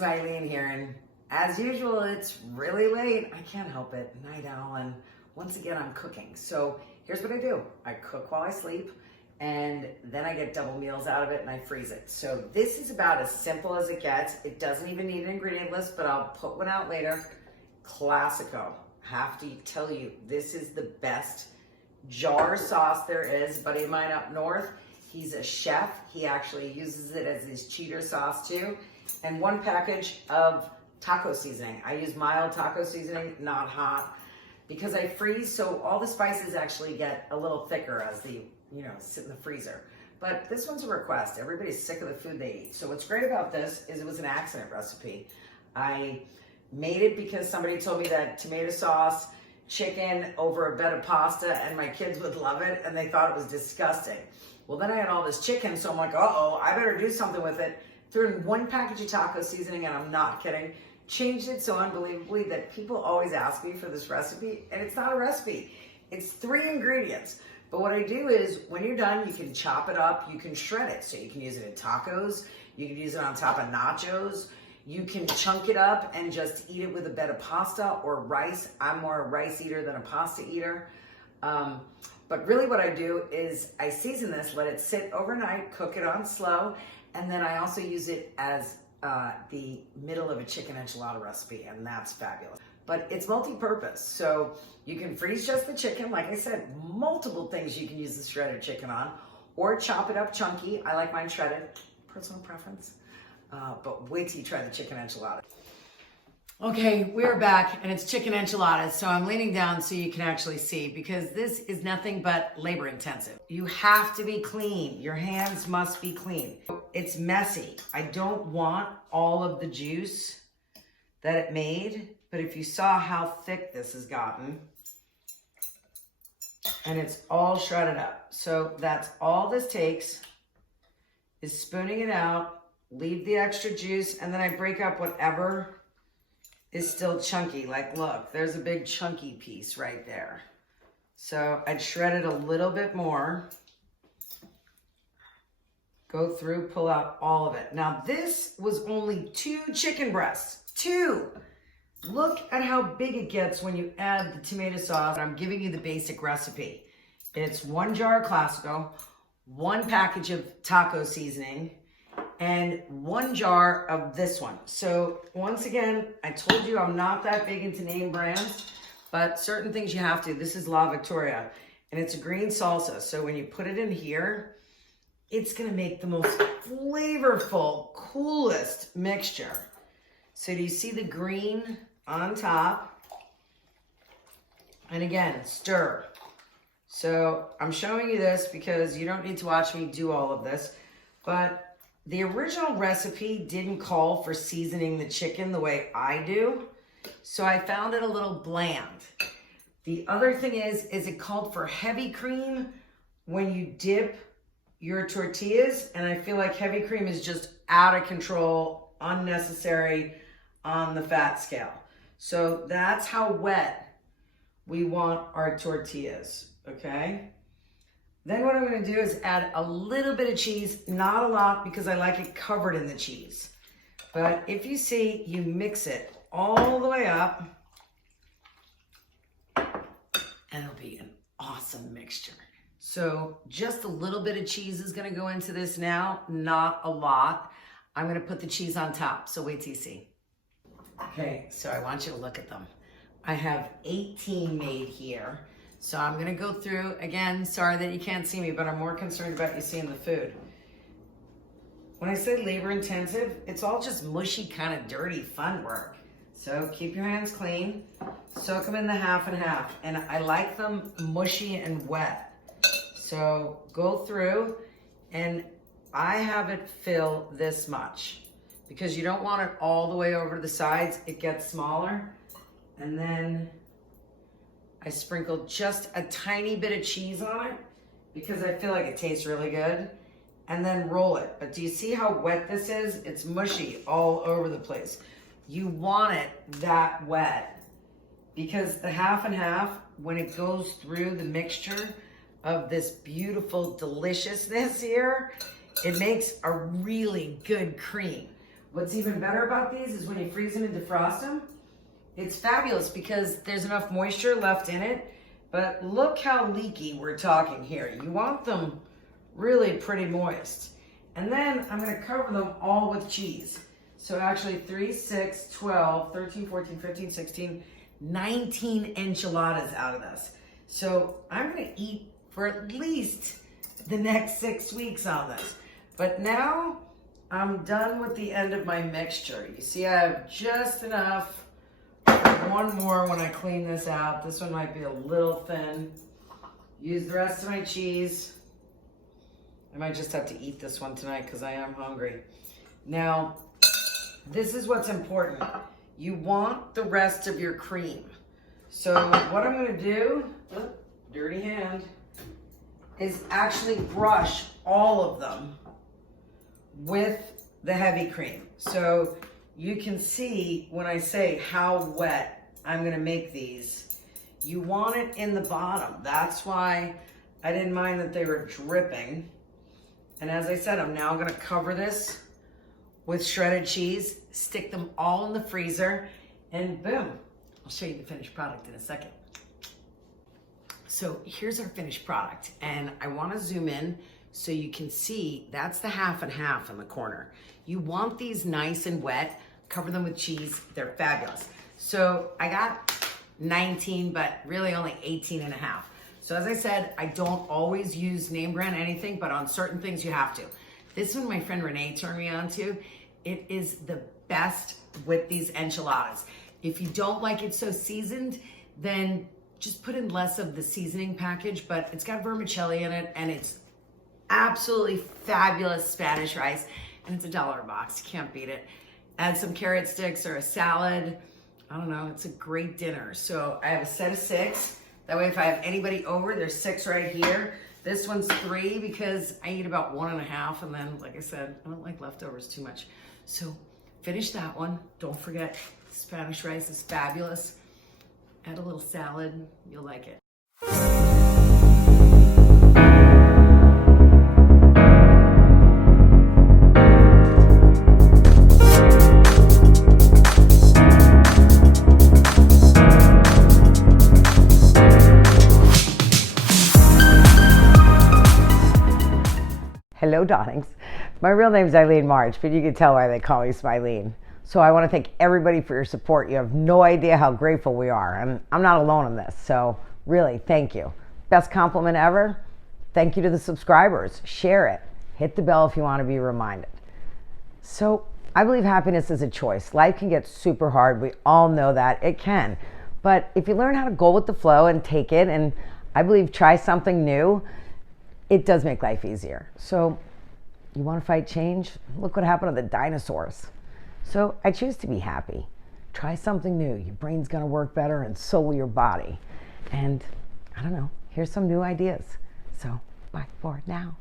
Smileen here, and as usual, it's really late. I can't help it, night owl, and once again, I'm cooking. So here's what I do. I cook while I sleep, and then I get double meals out of it, and I freeze it. So this is about as simple as it gets. It doesn't even need an ingredient list, but I'll put one out later. Classico. Have to tell you, this is the best jar sauce there is. A buddy of mine up north, he's a chef. He actually uses it as his cheater sauce too. And one package of taco seasoning. I use mild taco seasoning, not hot, because I freeze, so all the spices actually get a little thicker as they, sit in the freezer. But this one's a request. Everybody's sick of the food they eat. So what's great about this is it was an accident recipe. I made it because somebody told me that tomato sauce, chicken over a bed of pasta, and my kids would love it, and they thought it was disgusting. Well, then I had all this chicken, so I'm like, uh-oh, I better do something with it. Threw in one package of taco seasoning, and I'm not kidding. Changed it so unbelievably that people always ask me for this recipe, and it's not a recipe. It's 3 ingredients. But what I do is, when you're done, you can chop it up, you can shred it. So you can use it in tacos, you can use it on top of nachos, you can chunk it up and just eat it with a bed of pasta or rice. I'm more a rice eater than a pasta eater. But really what I do is I season this, let it sit overnight, cook it on slow, and then I also use it as the middle of a chicken enchilada recipe, and that's fabulous. But it's multi-purpose, so you can freeze just the chicken. Like I said, multiple things you can use the shredded chicken on, or chop it up chunky. I like mine shredded, personal preference. But wait till you try the chicken enchilada. Okay, we're back, and it's chicken enchiladas. So I'm leaning down so you can actually see, because this is nothing but labor intensive. You have to be clean. Your hands must be clean. It's messy. I don't want all of the juice that it made, but if you saw how thick this has gotten, and it's all shredded up. So that's all this takes, is spooning it out, leave the extra juice, and then I break up whatever is still chunky. Like, look, there's a big chunky piece right there. So I'd shred it a little bit more. Go through, pull out all of it. Now this was only 2 chicken breasts, 2. Look at how big it gets when you add the tomato sauce. I'm giving you the basic recipe. It's 1 jar of Classico, 1 package of taco seasoning, and 1 jar of this one. So once again, I told you I'm not that big into name brands, but certain things you have to. This is La Victoria, and it's a green salsa. So when you put it in here, it's gonna make the most flavorful, coolest mixture. So do you see the green on top? And again, stir. So I'm showing you this because you don't need to watch me do all of this, but the original recipe didn't call for seasoning the chicken the way I do, so I found it a little bland. The other thing is it called for heavy cream when you dip your tortillas, and I feel like heavy cream is just out of control, unnecessary on the fat scale. So that's how wet we want our tortillas, okay? Then what I'm gonna do is add a little bit of cheese, not a lot because I like it covered in the cheese. But if you see, you mix it all the way up, and it'll be an awesome mixture. So just a little bit of cheese is gonna go into this now, not a lot. I'm gonna put the cheese on top, so wait till you see. Okay, so I want you to look at them. I have 18 made here. So I'm gonna go through, again, sorry that you can't see me, but I'm more concerned about you seeing the food. When I say labor intensive, it's all just mushy, kind of dirty, fun work. So keep your hands clean, soak them in the half and half. And I like them mushy and wet. So go through, and I have it fill this much because you don't want it all the way over to the sides. It gets smaller. And then I sprinkle just a tiny bit of cheese on it because I feel like it tastes really good, and then roll it. But do you see how wet this is? It's mushy all over the place. You want it that wet because the half and half, when it goes through the mixture of this beautiful deliciousness here, it makes a really good cream. What's even better about these is when you freeze them and defrost them, it's fabulous because there's enough moisture left in it. But look how leaky we're talking here. You want them really pretty moist. And then I'm gonna cover them all with cheese. So actually 3, 6, 12, 13, 14, 15, 16, 19 enchiladas out of this. So I'm gonna eat for at least the next 6 weeks on this. But now I'm done with the end of my mixture. You see I have just enough. One more when I clean this out. This one might be a little thin. Use the rest of my cheese. I might just have to eat this one tonight because I am hungry. Now, this is what's important. You want the rest of your cream. So what I'm gonna do, dirty hand, is actually brush all of them with the heavy cream. So you can see when I say how wet I'm gonna make these. You want it in the bottom. That's why I didn't mind that they were dripping. And as I said, I'm now gonna cover this with shredded cheese, stick them all in the freezer, and boom. I'll show you the finished product in a second. So here's our finished product, and I wanna zoom in so you can see that's the half and half in the corner. You want these nice and wet, cover them with cheese, they're fabulous. So I got 19, but really only 18 and a half. So as I said, I don't always use name brand anything, but on certain things you have to. This one my friend Renee turned me on to. It is the best with these enchiladas. If you don't like it so seasoned, then just put in less of the seasoning package, but it's got vermicelli in it and it's absolutely fabulous Spanish rice, and it's $1 a box, you can't beat it. Add some carrot sticks or a salad. I don't know, it's a great dinner. So I have a set of 6. That way if I have anybody over, there's 6 right here. This one's 3 because I eat about 1.5, and then, like I said, I don't like leftovers too much. So finish that one. Don't forget, Spanish rice is fabulous. Add a little salad, you'll like it. Hello, darlings. My real name is Eileen March, but you can tell why they call me Smileen. So I want to thank everybody for your support. You have no idea how grateful we are, and I'm not alone in this. So really, thank you. Best compliment ever. Thank you to the subscribers. Share it. Hit the bell if you want to be reminded. So I believe happiness is a choice. Life can get super hard. We all know that. It can. But if you learn how to go with the flow and take it, and I believe try something new, it does make life easier. So you want to fight change? Look what happened to the dinosaurs. So I choose to be happy. Try something new. Your brain's going to work better, and so will your body. And I don't know, here's some new ideas. So bye for now.